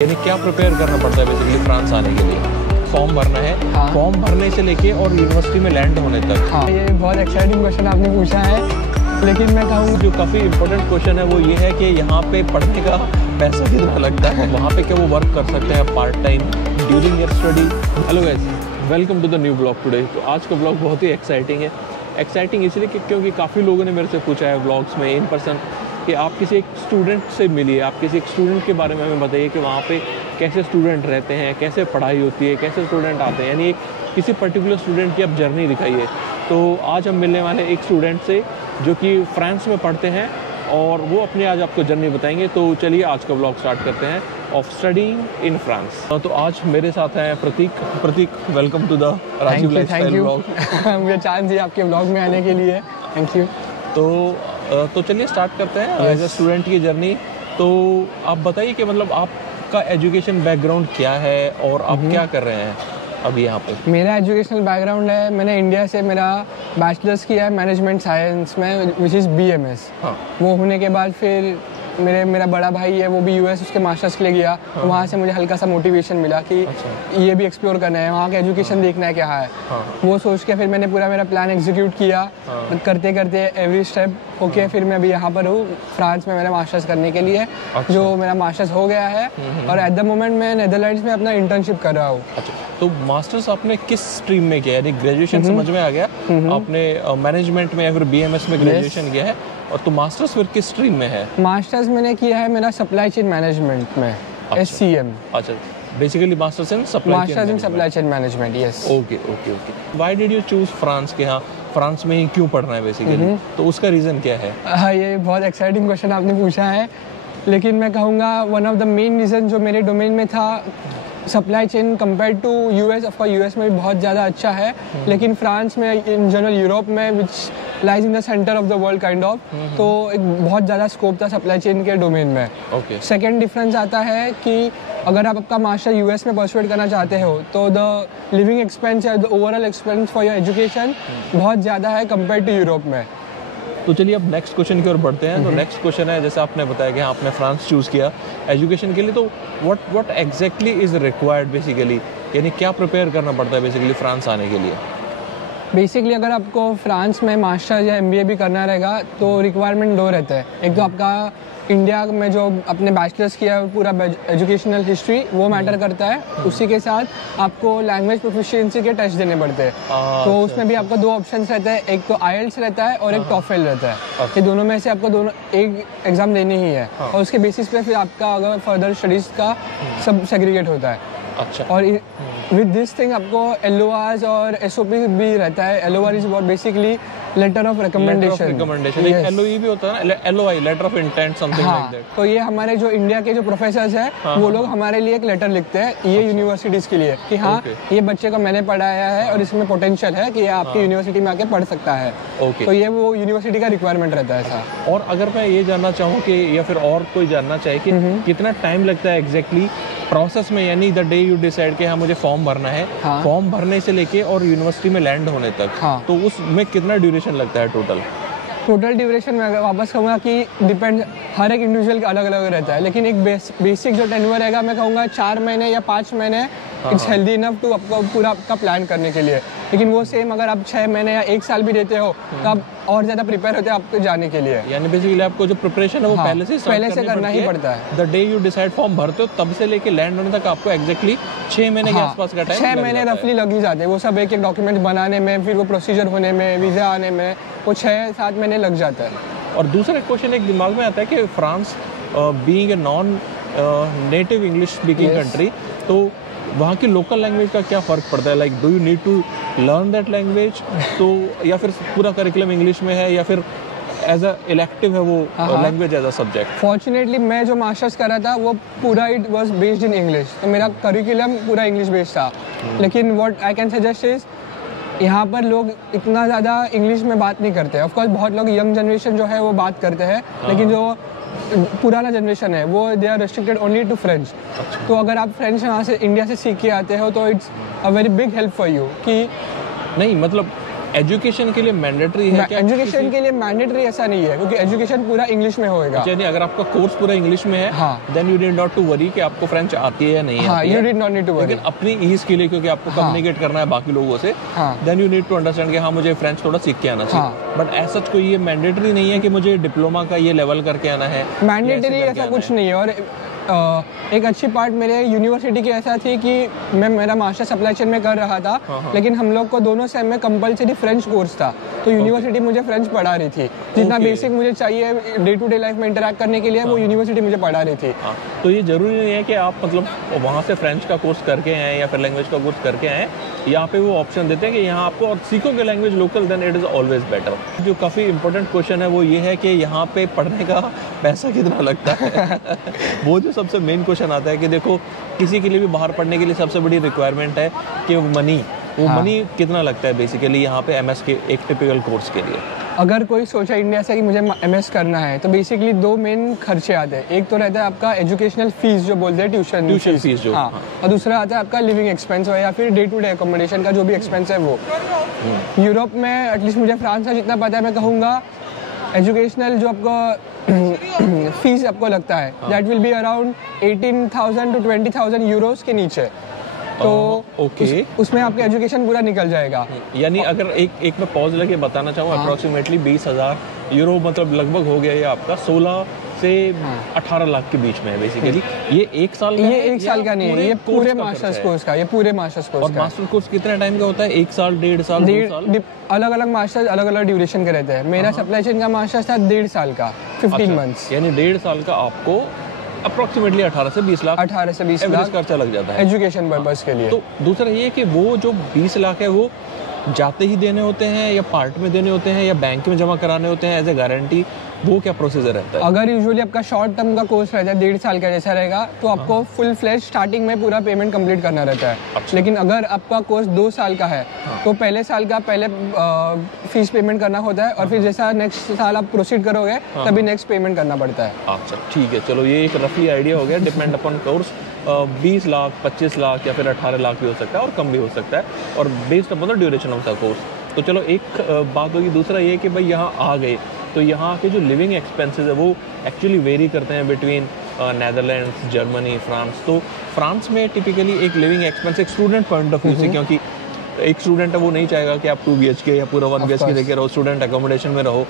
यानी क्या प्रिपेयर करना पड़ता है बेसिकली फ्रांस आने के लिए? फॉर्म भरना है। हाँ। फॉर्म भरने से लेके और यूनिवर्सिटी में लैंड होने तक। हाँ, ये बहुत एक्साइटिंग क्वेश्चन आपने पूछा है, लेकिन मैं कहूँगा जो काफ़ी इंपॉर्टेंट क्वेश्चन है वो ये है कि यहाँ पे पढ़ने का पैसा कितना लगता है, वहाँ पे क्या वो वर्क कर सकते हैं part time during your study. Hello guys, welcome to the new blog today. तो आज का ब्लॉग बहुत ही एक्साइटिंग है। एक्साइटिंग इसलिए क्योंकि काफ़ी लोगों ने मेरे से पूछा है ब्लॉग्स में इन पर्सन कि आप किसी एक स्टूडेंट से मिलिए, आप किसी एक स्टूडेंट के बारे में हमें बताइए कि वहाँ पे कैसे स्टूडेंट रहते हैं, कैसे पढ़ाई होती है, कैसे स्टूडेंट आते हैं, यानी एक किसी पर्टिकुलर स्टूडेंट की आप जर्नी दिखाइए। तो आज हम मिलने वाले एक स्टूडेंट से जो कि फ्रांस में पढ़ते हैं और वो अपने आज आपको जर्नी बताएंगे। तो चलिए आज का ब्लॉग स्टार्ट करते हैं ऑफ स्टडीइंग इन फ्रांस। तो आज मेरे साथ हैं Prateek, welcome to the Rajiv lifestyle blog. मुझे चांस दिया आपके ब्लॉग में आने के लिए, थैंक यू। तो चलिए स्टार्ट करते हैं एज ए स्टूडेंट की जर्नी। तो आप बताइए कि मतलब आपका एजुकेशन बैकग्राउंड क्या है और आप क्या कर रहे हैं अभी यहाँ पे? मेरा एजुकेशनल बैकग्राउंड है, मैंने इंडिया से मेरा बैचलर्स किया है मैनेजमेंट साइंस में, विच इज़ BMS। हाँ। वो होने के बाद फिर मेरा बड़ा भाई है, वो भी US उसके मास्टर्स के लिए गया। हाँ। तो वहाँ से मुझे हल्का सा मोटिवेशन मिला कि अच्छा। ये भी एक्सप्लोर करना है, वहाँ का एजुकेशन देखना है क्या है। हाँ। वो सोच के फिर मैंने पूरा मेरा प्लान एग्जीक्यूट किया। हाँ। करते करते एवरी स्टेप होके फिर मैं अभी यहाँ पर हूँ फ्रांस में मेरा मास्टर्स करने के लिए। अच्छा। जो मेरा मास्टर्स हो गया है और एट द मोमेंट मैं नेदरलैंड्स में अपना इंटर्नशिप कर रहा हूँ। अच्छा, तो मास्टर्स आपने किस स्ट्रीम में किया? यानी ग्रेजुएशन समझ में आ गया, आपने मैनेजमेंट में या फिर BMS में ग्रेजुएशन किया है, और तो मास्टर्स फिर किस स्ट्रीम में है? मास्टर्स मैंने किया है मेरा सप्लाई चेन मैनेजमेंट में, SCM। अच्छा, basically masters in supply chain management, yes. Okay. Why did you choose France के? हाँ, फ्रांस में ही क्यों पढ़ना है बेसिकली? तो उसका रीज़न क्या है? हाँ, ये बहुत एक्साइटिंग क्वेश्चन आपने पूछा है, लेकिन मैं कहूँगा one of the main reason जो मेरे डोमेन में था, supply chain compare to US, of course US में भी बहुत ज़्यादा अच्छा है, लेकिन फ्रांस में इन जनरल यूरोप में which lies in the centre of the world kind of, तो एक बहुत ज़्यादा स्कोप था सप्लाई चेन के डोमेन में। ओके। सेकेंड डिफरेंस आता है कि अगर आप आपका मास्टर US में परसुएट करना चाहते हो तो द लिविंग एक्सपेंस या the overall expense for your education बहुत ज़्यादा है कंपेयर टू यूरोप में। तो चलिए अब नेक्स्ट क्वेश्चन की ओर बढ़ते हैं। तो नेक्स्ट क्वेश्चन है, जैसे आपने बताया कि आपने फ्रांस चूज़ किया एजुकेशन के लिए, तो what exactly is required basically, यानी क्या प्रिपेयर करना पड़ता है बेसिकली फ्रांस आने के लिए? बेसिकली अगर आपको फ्रांस में मास्टर या MBA भी करना रहेगा तो रिक्वायरमेंट दो रहते हैं। एक तो आपका इंडिया में जो अपने बैचलर्स किया है पूरा एजुकेशनल हिस्ट्री, वो मैटर करता है। उसी के साथ आपको लैंग्वेज प्रोफिशिएंसी के टेस्ट देने पड़ते हैं। तो उसमें भी आपको दो ऑप्शंस रहते हैं, एक तो IELTS रहता है और एक TOEFL रहता है। ये दोनों में से आपको दोनों एक एग्ज़ाम देनी ही है, और उसके बेसिस पे फिर आपका अगर फर्दर स्टडीज़ का सब सेग्रीगेट होता है। अच्छा। और विद दिस थिंग आपको LORs और SOP भी रहता है। LOR is basically letter of recommendation. एक LOE भी होता है ना, LOI, letter of intent, something like that. तो ये हमारे जो इंडिया के जो प्रोफेसर्स हैं वो लोग हमारे लिए एक लेटर लिखते हैं ये यूनिवर्सिटीज के लिए कि हाँ ये बच्चे को मैंने पढ़ाया है और इसमें पोटेंशियल है कि ये आपकी यूनिवर्सिटी में आके पढ़ सकता है। तो ये वो यूनिवर्सिटी का रिक्वायरमेंट रहता है ऐसा। और अगर मैं ये जानना चाहूँ कि या फिर और कोई जानना चाहे कि कितना टाइम लगता है एग्जैक्टली प्रोसेस में, यानी द डे यू डिसाइड कि हाँ मुझे फॉर्म भरना है, फॉर्म भरने से लेके और यूनिवर्सिटी में लैंड होने तक, तो उसमें कितना ड्यूरेशन लगता है टोटल ड्यूरेशन में अगर वापस कहूँगा कि डिपेंड, हर एक इंडिविजुअल का अलग अलग रहता है, लेकिन एक बेसिक जो टेन्योर रहेगा मैं कहूँगा 4 महीने या 5 महीने इट्स हेल्दी इनफ टू आपको पूरा आपका प्लान करने के लिए। लेकिन वो सेम अगर आप 6 महीने या 1 साल भी देते हो तो आप और ज़्यादा प्रिपेयर होते हैं आपके जाने के लिए। यानी बेसिकली आपको जो प्रिपरेशन है वो पहले से करना ही पड़ता है। The day you decide form भरते हो तब से लेके लैंड होने तक आपको एग्जैक्टली 6 महीने के आसपास का टाइम, 6 महीने रफली लग ही जाते हैं। वो सब एक एक डॉक्यूमेंट बनाने में, फिर वो प्रोसीजर होने में, वीज़ा आने में, वो 6-7 महीने लग जाता है। और दूसरा क्वेश्चन एक दिमाग में आता है कि France being a non native English speaking country, तो वहाँ की लोकल लैंग्वेज का क्या फ़र्क पड़ता है? Like do you need to learn that language, तो या फिर पूरा करिकुलम इंग्लिश में है या फिर एज अ इलेक्टिव है वो language as a subject? Fortunately मैं जो मास्टर्स कर रहा था वो पूरा it was based in English, तो मेरा करिकुलम पूरा इंग्लिश बेस्ड था। लेकिन what I can suggest is यहाँ पर लोग इतना ज़्यादा इंग्लिश में बात नहीं करते। ऑफ कोर्स बहुत लोग यंग जनरेशन जो है वो बात करते हैं, लेकिन जो पुराना जनरेशन है वो they are restricted only to French. तो अगर आप फ्रेंच यहाँ से इंडिया से सीख के आते हो तो it's a very big help for you. कि नहीं मतलब एजुकेशन के लिए मैंडेटरी है क्या? एजुकेशन के लिए मैंडेटरी ऐसा नहीं है, क्योंकि एजुकेशन पूरा इंग्लिश में होएगा। यानी अगर आपका कोर्स पूरा इंग्लिश में है, then you need not to worry कि आपको फ्रेंच आती है या नहीं आती है। You need not need to worry. लेकिन अपनी ईज के लिए, क्योंकि आपको कम्युनिकेट करना है बाकी लोगों से, then you need to understand कि हाँ मुझे फ्रेंच थोड़ा सीख के आना चाहिए। बट ऐसा कोई ये मैंडेटरी नहीं है कि मुझे डिप्लोमा का ये लेवल करके आना है। मैंडेटरी ऐसा कुछ नहीं है। और एक अच्छी पार्ट मेरे यूनिवर्सिटी की ऐसा थी कि मेरा मास्टर सप्लाई चेन में कर रहा था, लेकिन हम लोग को दोनों सेम में कंपलसरी फ्रेंच कोर्स था, तो यूनिवर्सिटी मुझे फ्रेंच पढ़ा रही थी। जितना बेसिक मुझे चाहिए डे टू डे लाइफ में इंटरेक्ट करने के लिए, वो यूनिवर्सिटी मुझे पढ़ा रही थी। तो ये जरूरी नहीं है कि आप मतलब वहाँ से फ्रेंच का कोर्स करके आए या फिर लैंग्वेज का कोर्स करके आए। यहाँ पे वो ऑप्शन देते हैं कि यहाँ आपको और सीखोगे language local, then it is always better. जो काफ़ी इंपॉर्टेंट क्वेश्चन है वो ये है कि यहाँ पे पढ़ने का पैसा कितना लगता है। वो जो सबसे मेन क्वेश्चन आता है कि देखो किसी के लिए भी बाहर पढ़ने के लिए सबसे बड़ी रिक्वायरमेंट है कि मनी कितना लगता है बेसिकली यहाँ पे एमएस के एक टिपिकल कोर्स के लिए। अगर कोई सोचा इंडिया से कि मुझे एमएस करना है, तो बेसिकली दो मेन खर्चे आते हैं। एक तो रहता है आपका एजुकेशनल फीस जो बोलते हैं, ट्यूशन फीस जो, और दूसरा आता है आपका लिविंग एक्सपेंस या फिर डे टू डे अकोमोडेशन का जो भी एक्सपेंस है वो। यूरोप में एटलीस्ट मुझे फ्रांस का जितना पता है, मैं कहूँगा एजुकेशनल जो आपको फीस आपको लगता है that will be around 18,000 to 20,000 Euros के नीचे। तो उसमें आपका एजुकेशन पूरा निकल जाएगा। यानी अगर एक मैं पॉज लेके बताना चाहूँ, अप्रोक्सीमेटली 20,000 यूरो मतलब लगभग हो गया ये आपका 16 से 18 लाख के बीच में है बेसिकली। ये एक साल का ये एक साल का नहीं है, ये पूरे मास्टर्स कोर्स का, ये पूरे मास्टर्स कोर्स। और मास्टर कोर्स कितने टाइम का होता है? 1 साल, 1.5 साल, 2 साल? अलग अलग मास्टर्स अलग अलग ड्यूरेशन के रहते हैं। मेरा सप्लाई चेन का मास्टर्स था 1.5 साल का, 15 मंथ्स। यानी 1.5 साल का आपको अप्रोक्सीमेटली 18 से 20 लाख खर्चा लग जाता है एजुकेशन पर्पस के लिए। तो दूसरा ये कि वो जो 20 लाख है वो जाते ही देने होते हैं या पार्ट में देने होते हैं या बैंक में जमा कराने होते हैं एज ए गारंटी, वो क्या प्रोसीजर रहता है? अगर यूजुअली आपका शॉर्ट टर्म का कोर्स रहता है 1.5 साल का जैसा रहेगा, तो आपको फुल फ्लेज स्टार्टिंग में पूरा पेमेंट कंप्लीट करना रहता है। अच्छा। लेकिन अगर आपका कोर्स 2 साल का है तो पहले साल का पहले फीस पेमेंट करना होता है, और फिर जैसा नेक्स्ट साल आप प्रोसीड करोगे तभी नेक्स्ट पेमेंट करना पड़ता है। अच्छा ठीक है, चलो ये एक रफली आइडिया हो गया। Depend upon course 20 lakh, 25 lakh या फिर 18 लाख भी हो सकता है और कम भी हो सकता है, और based upon the duration of the course. तो चलो एक बात होगी। दूसरा ये कि भाई यहाँ आ गए तो यहाँ के जो लिविंग एक्सपेंसेस है वो एक्चुअली वेरी करते हैं बिटवीन नेदरलैंड्स, जर्मनी, फ्रांस। तो फ्रांस में टिपिकली एक लिविंग एक्सपेंस एक स्टूडेंट पॉइंट ऑफ व्यू से, क्योंकि एक स्टूडेंट है वो नहीं चाहेगा कि आप 2 BHK या पूरा 1 BHK लेके रहो, स्टूडेंट अकोमोडेशन में रहो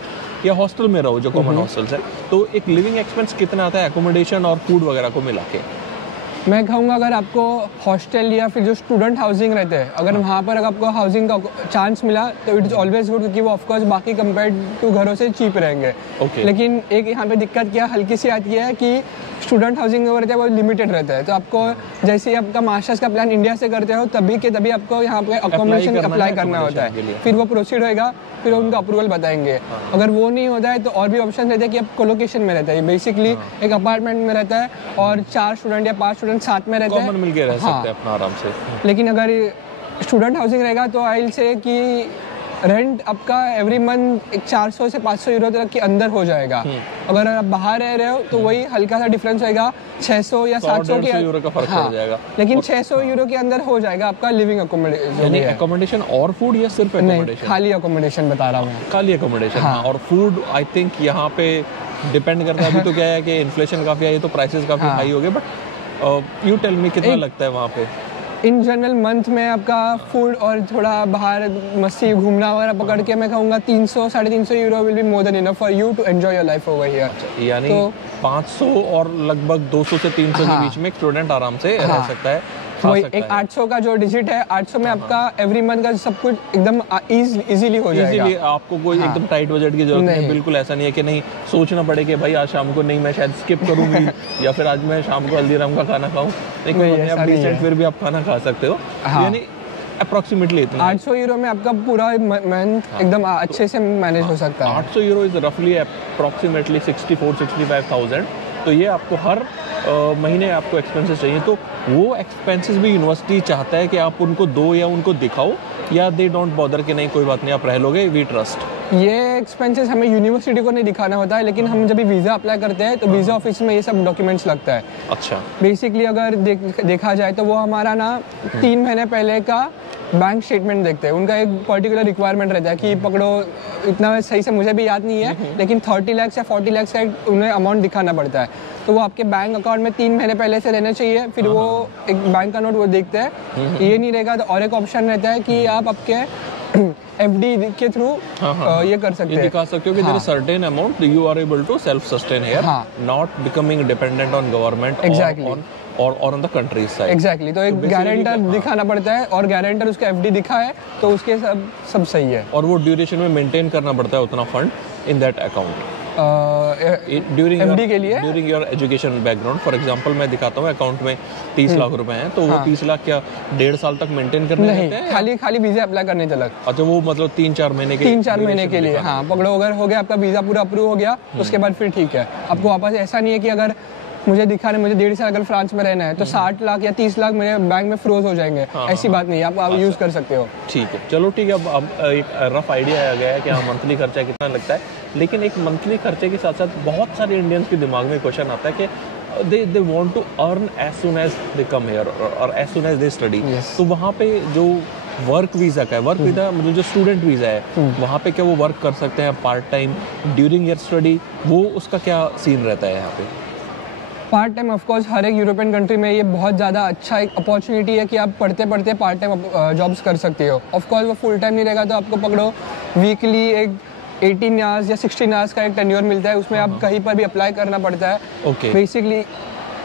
या हॉस्टल में रहो जो कॉमन हॉस्टल्स है। तो एक लिविंग एक्सपेंस कितना आता है अकोमोडेशन और फूड वगैरह को मिला के? मैं कहूँगा अगर आपको हॉस्टल या फिर जो स्टूडेंट हाउसिंग रहते हैं, अगर वहाँ पर अगर आपको हाउसिंग का चांस मिला तो इट इज़ ऑलवेज गुड, क्योंकि वो ऑफकोर्स बाकी कंपेयर टू घरों से चीप रहेंगे। लेकिन एक यहाँ पे दिक्कत क्या हल्की सी आती है कि स्टूडेंट हाउसिंग जो रहता है वो लिमिटेड रहता है। तो आपको जैसे ही आपका मास्टर्स का प्लान इंडिया से करते हो तभी आपको यहाँ पे अकोमोडेशन अप्लाई करना होता है, फिर वो प्रोसीड होएगा, फिर उनका अप्रूवल बताएंगे। अगर वो नहीं होता है तो और भी ऑप्शन रहते हैं कि आप कोलोकेशन में रहता है, बेसिकली एक अपार्टमेंट में रहता है और 4 स्टूडेंट या 5 स्टूडेंट साथ में रहते हैं, कॉमन मिलके रह सकते हैं अपना आराम से। लेकिन अगर स्टूडेंट हाउसिंग रहेगा तो आई विल से कि रेंट आपका एवरी मंथ 400 से 500 यूरो तक के अंदर हो जाएगा। अगर आप बाहर रह रहे हो तो वही हल्का सा डिफरेंस रहेगा, 600 या 700 के यूरो का फर्क पड़ जाएगा। लेकिन 600 यूरो के अंदर हो जाएगा आपका लिविंग अकोमोडेशन और फूड या सिर्फ अकोमोडेशन? खाली अकोमोडेशन बता रहा हूँ, खाली अकोमोडेशन। और फूड आई थिंक यहाँ पे डिपेंड करता है। अभी तो क्या है कि इन्फ्लेशन काफी आई है तो प्राइसेस काफी हाई हो गए, बट यू टेल मी कितना लगता है वहाँ पे? इन जनरल मंथ में आपका फूड और थोड़ा बाहर मस्ती घूमना वगैरह पकड़ के मैं कहूँगा 300-350 euro will be more than enough for you to enjoy your life over here. यानी तो 500 और लगभग 200 से 300 के बीच में स्टूडेंट आराम से रह सकता है। वही एक 800 का जो डिजिट है, 800 में आपका एवरी मंथ का सब कुछ एकदम इजीली हो जाएगा। इजीली, आपको कोई एकदम टाइट बजट की जरूरत नहीं। बिल्कुल ऐसा नहीं है कि नहीं सोचना पड़े कि भाई आज शाम को नहीं मैं शायद स्किप करूंगी या फिर आज मैं शाम को हल्दीराम का खाना खाऊं। लेकिन आप डिसेंट फिर भी आप खाना खा सकते हो। यानी अप्रोक्सीमेटली इतना 800 यूरो में आपका पूरा मंथ एकदम अच्छे से मैनेज हो सकता है। 800 यूरो इज रफली अप्रोक्सीमेटली 64-65,000। तो ये आपको हर महीने आपको एक्सपेंसेस चाहिए, तो वो एक्सपेंसेस भी यूनिवर्सिटी चाहता है कि आप उनको दो या उनको दिखाओ, या दे डोंट बॉदर कि नहीं कोई बात नहीं आप रह लोगे, वी ट्रस्ट। ये एक्सपेंसेस हमें यूनिवर्सिटी को नहीं दिखाना होता है, लेकिन हम जब भी वीज़ा अप्लाई करते हैं तो वीज़ा ऑफिस में ये सब डॉक्यूमेंट्स लगता है। अच्छा। बेसिकली अगर देखा जाए तो वो हमारा ना 3 महीने पहले का बैंक स्टेटमेंट देखते हैं। उनका एक पर्टिकुलर रिक्वायरमेंट रहता है कि पकड़ो, इतना सही से मुझे भी याद नहीं है, लेकिन 30 लाख या 40 लाख का उन्हें अमाउंट दिखाना पड़ता है। तो वो आपके बैंक अकाउंट में 3 महीने पहले से रहना चाहिए। फिर वो एक बैंक का नोट वो देखते हैं। ये नहीं रहेगा तो और एक ऑप्शन रहता है कि आप आपके एफडी के थ्रू ये कर सकते हैं, दिखा सकते हो कि there is certain amount you are able to self sustain here, not becoming dependent on government और on the countryside. Exactly. तो एक गारंटर दिखाना पड़ता है और गारंटर उसका एफडी दिखा है तो उसके सब सही है। और वो ड्यूरेशन में मेंटेन करना पड़ता है उतना fund in that account during FD के लिए, during your education background. For example मैं दिखाता हूँ अकाउंट में 30 लाख रुपए हैं, तो वो 30 लाख क्या 1.5 साल तक मेंटेन करने नहीं, खाली वीजा अप्लाई करने तक। अच्छा, वो मतलब 3-4 महीने के 3-4 महीने के लिए। हाँ, पकड़ो अगर हो गया आपका वीजा पूरा अप्रूव हो गया, उसके बाद फिर ठीक है। आपको वापस ऐसा नहीं है कि अगर मुझे दिखा रहे मुझे 1.5 साल अगर फ्रांस में रहना है तो 60 लाख या 30 लाख मेरे बैंक में फ्रोज हो जाएंगे। ऐसी बात नहीं है, आप यूज कर सकते हो। ठीक है, चलो ठीक है। अब एक रफ आइडिया आ गया है कि हाँ मंथली खर्चा कितना लगता है, लेकिन एक मंथली खर्चे के साथ साथ बहुत सारे इंडियंस के दिमाग में क्वेश्चन आता है कि they want to earn as soon as they come here और as soon as they study। तो वहाँ पे जो वर्क वीज़ा का है, वर्क वीज़ा मतलब जो स्टूडेंट वीज़ा है, वहाँ पे क्या वो वर्क कर सकते हैं part time during your study? वो उसका क्या सीन रहता है यहाँ पे? पार्ट टाइम ऑफकोर्स हर एक यूरोपियन कंट्री में ये बहुत ज़्यादा अच्छा एक अपॉर्चुनिटी है कि आप पढ़ते पढ़ते पार्ट टाइम जॉब्स कर सकते हो। ऑफकोर्स वो फुल टाइम नहीं रहेगा तो आपको पकड़ो वीकली एक 18 आवर्स या 16 आवर्स का एक टेन्योर मिलता है, उसमें आप कहीं पर भी अप्लाई करना पड़ता है। बेसिकली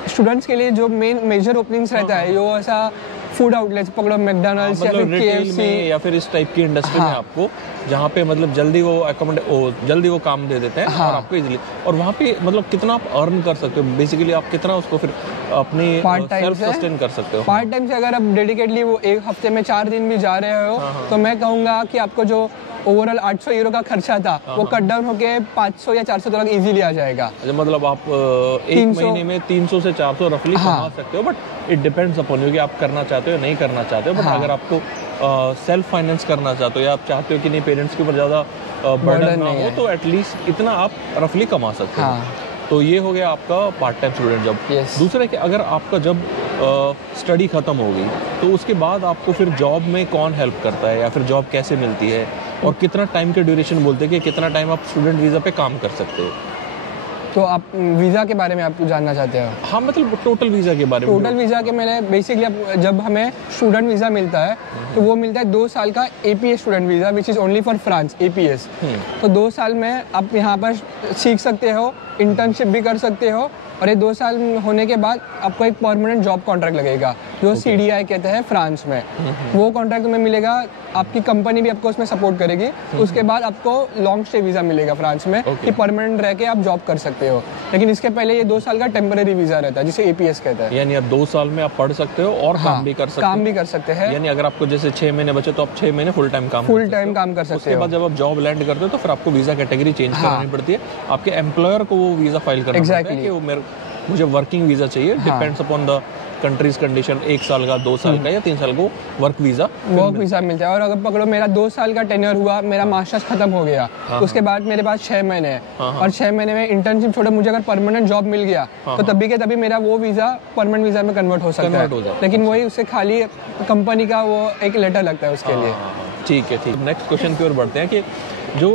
स्टूडेंट्स के लिए जो मेजर ओपनिंग्स रहता है, जो ऐसा फूड आउटलेट्स पकड़ो, मैकडॉनल्ड्स या फिर KFC या फिर इस टाइप की इंडस्ट्री में आपको जहाँ पे मतलब जल्दी वो काम दे देते हैं और आपको इजीली, और वहाँ पे मतलब कितना आप अर्न कर सकते हो बेसिकली, आप कितना उसको फिर अपनी सेल्फ सस्टेन कर सकते हो? पार्ट टाइम से अगर आप डेडिकेटली वो एक हफ्ते में 4 दिन भी जा रहे हो तो मैं कहूँगा कि आपको जो ओवरऑल 800 यूरो का खर्चा था वो कट डाउन होके 500 या 400 तक इजीली आ जाएगा। अच्छा, मतलब आप एक महीने में 300 से 400 रफली कमा सकते हो, but it depends upon you कि आप करना चाहते हो या नहीं करना चाहते हो। बट अगर आपको सेल्फ फाइनेंस करना चाहते हो या आप चाहते हो कि नहीं पेरेंट्स के ऊपर ज़्यादा बर्डन ना हो, तो एटलीस्ट इतना आप रफली कमा सकते हो। तो ये हो गया आपका पार्ट टाइम स्टूडेंट जॉब। दूसरा कि अगर आपका जब स्टडी ख़त्म हो गई तो उसके बाद आपको फिर जॉब में कौन हेल्प करता है या फिर जॉब कैसे मिलती है, और कितना टाइम के ड्यूरेशन बोलते हैं कि कितना टाइम आप स्टूडेंट वीज़ा पे काम कर सकते हो? तो आप वीज़ा के बारे में आप जानना चाहते हो? हाँ, मतलब टोटल वीज़ा के बारे में। टोटल वीज़ा के मैंने बेसिकली जब हमें स्टूडेंट वीज़ा मिलता है तो वो मिलता है 2 साल का APS student visa, which is only for France, APS। तो 2 साल में आप यहाँ पर सीख सकते हो, इंटर्नशिप भी कर सकते हो, और ये 2 साल होने के बाद आपको एक परमानेंट जॉब कॉन्ट्रैक्ट लगेगा जो CDI कहते हैं फ्रांस में। वो कॉन्ट्रैक्ट में मिलेगा, आपकी कंपनी भी आपको उसमें सपोर्ट करेगी। उसके बाद आपको लॉन्ग स्टे वीज़ा मिलेगा फ्रांस में कि परमानेंट रह के आप जॉब कर सकते हो। लेकिन इसके पहले ये 2 साल का टेम्परेरी वीज़ा रहता है जिसे APS कहते हैं। यानी आप 2 साल में आप पढ़ सकते हो और काम भी कर सकते हैं। यानी अगर आपको जैसे 6 महीने बचे तो आप 6 महीने फुल टाइम काम कर सकते हो। उसके बाद जब आप जॉब लैंड करते हो तो फिर आपको वीज़ा कैटेगरी चेंज करनी पड़ती है, आपके एम्प्लॉयर को वो वीज़ा फाइल करना पड़ता है कि वो मुझे वर्किंग वीज़ा चाहिए, depends upon the countries condition. 1 साल का, 2 साल का या 3 साल को वर्क वीज़ा मिलता है। और अगर पकड़ो मेरा 2 साल का टेन्योर हुआ, मेरा मास्टर्स खत्म हो गया, उसके बाद मेरे पास 6 महीने है और 6 महीने में इंटर्नशिप छोड़े मुझे अगर परमानेंट जॉब मिल गया तो तभी के तभी मेरा वो वीज़ा परमानेंट वीज़ा में कन्वर्ट हो सकता है। लेकिन वही उससे खाली कंपनी का वो एक लेटर लगता है उसके लिए। ठीक है, ठीक। नेक्स्ट क्वेश्चन की ओर बढ़ते हैं कि जो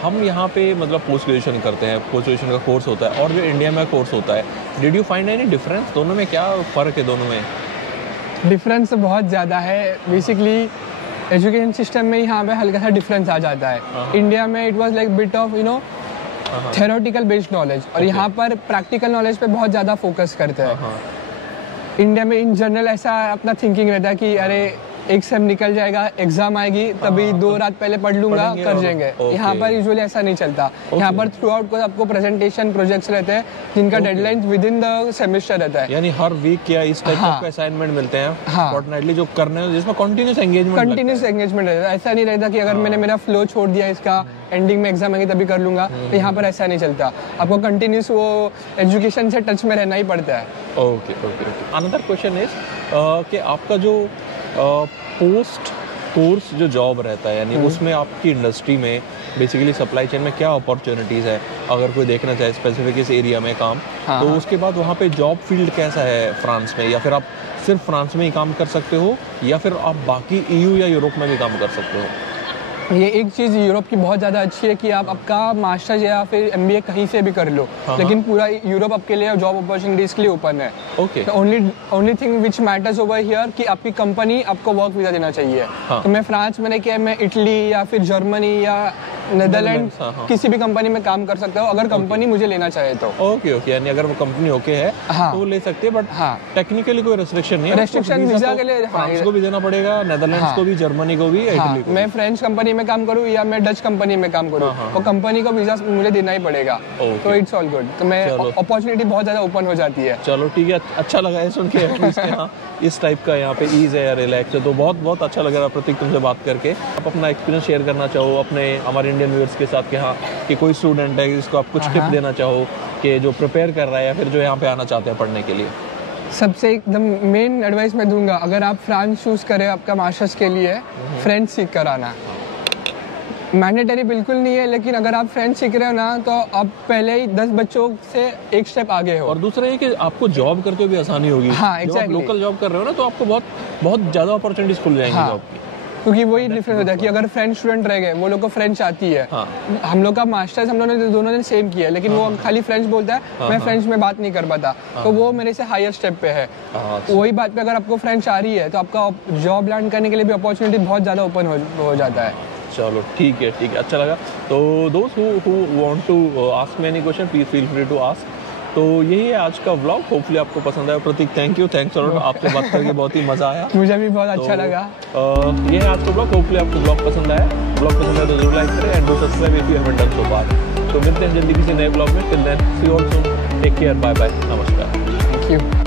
हम यहाँ पे मतलब पोस्ट ग्रेजुएशन करते हैं, पोस्ट ग्रेजुएशन का कोर्स होता है और जो इंडिया में कोर्स होता है, did you find any difference? दोनों में क्या फ़र्क है? दोनों में डिफरेंस बहुत ज़्यादा है। बेसिकली एजुकेशन सिस्टम में यहाँ पे हल्का सा डिफरेंस आ जाता है। इंडिया में it was like bit of theoretical based knowledge, और यहाँ पर प्रैक्टिकल नॉलेज पे बहुत ज़्यादा फोकस करते हैं। इंडिया में इन जनरल ऐसा अपना थिंकिंग रहता है कि अरे एक सेम निकल जाएगा, एग्जाम आएगी तभी 2 रात पहले पढ़ लूंगा, कर जाएंगे। यहाँ पर यूजुअली ऐसा नहीं चलता। यहाँ पर थ्रू आउट को आपको प्रेजेंटेशन प्रोजेक्ट्स रहते हैं जिनका deadline with in the semester रहता है। यानी हर वीक या इस टाइप का असाइनमेंट मिलते हैं फोर्टनाइटली जो करने हैं, जिसमें कंटिन्यूस एंगेजमेंट रहता है। ऐसा नहीं रहता कि अगर मैंने मेरा फ्लो छोड़ दिया, इसका एंडिंग में एग्जाम आएगी तभी कर लूंगा, तो यहाँ पर ऐसा नहीं चलता। आपको कंटिन्यूस वो एजुकेशन से टच में रहना ही पड़ता है। ओके। अनदर क्वेश्चन इज कि आपका जो पोस्ट कोर्स जो जॉब रहता है, यानी उसमें आपकी इंडस्ट्री में बेसिकली सप्लाई चेन में क्या अपॉर्चुनिटीज़ है, अगर कोई देखना चाहे स्पेसिफिक इस एरिया में काम, हाँ, तो हाँ। उसके बाद वहाँ पे जॉब फील्ड कैसा है फ्रांस में, या फिर आप सिर्फ फ्रांस में ही काम कर सकते हो या फिर आप बाकी EU या यूरोप में भी काम कर सकते हो? ये एक चीज़ यूरोप की बहुत ज़्यादा अच्छी है कि आप आपका मास्टर्स या फिर MBA कहीं से भी कर लो, हाँ, लेकिन पूरा यूरोप आपके लिए जॉब अपॉर्चुनिटीज़ के लिए ओपन है। Okay, only thing which matters over here कि आपकी कंपनी आपको वर्क वीज़ा देना चाहिए। हाँ। तो मैं फ्रांस में नहीं कि मैं इटली या फिर जर्मनी या नेदरलैंड हाँ, हाँ। किसी भी कंपनी में काम कर सकता हूँ अगर कंपनी मुझे लेना चाहे तो। ओके, ओके, यानी अगर वो कंपनी ओके है हाँ। तो वो ले सकते हैं, बट हाँ। टेक्निकली कोई रेस्ट्रिक्शन नहीं है। Restriction आपको वीज़ा तो के लिए, हाँ, फ्रांस को भी देना पड़ेगा, नेदरलैंड्स हाँ। को भी, जर्मनी को भी, हाँ, इटली को मैं भी। फ्रेंच कंपनी में काम करूँ या मैं डच कंपनी में काम करूँ, हाँ, हाँ, तो कंपनी को वीज़ा मुझे देना ही पड़ेगा। ओके। तो इट्स ऑल गुड। तो मैं चलो। अपॉर्चुनिटी बहुत ज़्यादा ओपन हो जाती है। चलो ठीक है, अच्छा लगा है सुन के एटलीस्ट यहाँ इस टाइप का यहाँ पे ईज है या रिलैक्स है, तो बहुत बहुत अच्छा लग रहा है प्रतीक तुमसे बात करके। आप अपना एक्सपीरियंस शेयर करना चाहो अपने हमारे इंडियन व्यूअर्स के साथ कि हाँ कि कोई स्टूडेंट है जिसको आप कुछ टिप देना चाहो कि जो प्रिपेयर कर रहा है या फिर जो यहाँ पे आना चाहते हैं पढ़ने के लिए? सबसे एकदम मेन एडवाइस मैं दूंगा, अगर आप फ्रांस चूज करें आपका मास्टर्स के लिए, फ्रेंच सीख कर आना। मैंडेटरी बिल्कुल नहीं है, लेकिन अगर आप फ्रेंच सीख रहे हो ना तो आप पहले ही 10 बच्चों से एक स्टेप आगे हो। और दूसरा ये कि आपको जॉब करते हुए भी आसानी होगी। हाँ, जब आप exactly। लोकल जॉब कर रहे हो ना तो आपको बहुत बहुत ज़्यादा अपॉर्चुनिटीज खुल जाएंगी हाँ। जॉब की। क्योंकि वही डिफरेंस होता है कि अगर फ्रेंच स्टूडेंट रह गए, वो लोग को फ्रेंच आती है। हाँ। हम लोग का मास्टर्स हम लोगों ने दोनों ने सेम किया है, लेकिन वो खाली फ्रेंच बोलता है, मैं फ्रेंच में बात नहीं कर पाता, तो वो मेरे से हायर स्टेप पे है। हाँ, वही बात पे अगर आपको फ्रेंच आ रही है तो आपका जॉब लैंड करने के लिए भी अपॉर्चुनिटी बहुत ज़्यादा ओपन हो जाता है। चलो ठीक है, ठीक है, अच्छा लगा। तो दोस्त who want to ask me any question please feel free to ask. तो यही है आज का व्लॉग, होपफुली आपको पसंद आया। प्रतीक थैंक्स और आपसे बात करके बहुत ही मज़ा आया। मुझे भी बहुत अच्छा तो, लगा। ये है आज का ब्लॉग, होपफुली आपको ब्लॉग पसंद आया। ब्लॉग पसंद आया तो जरूर लाइक करें and do subscribe if you haven't done so far. तो मिलते हैं जल्दी किसी नए ब्लॉग में। Till then see you all soon, take care, bye bye, नमस्कार। Thank you.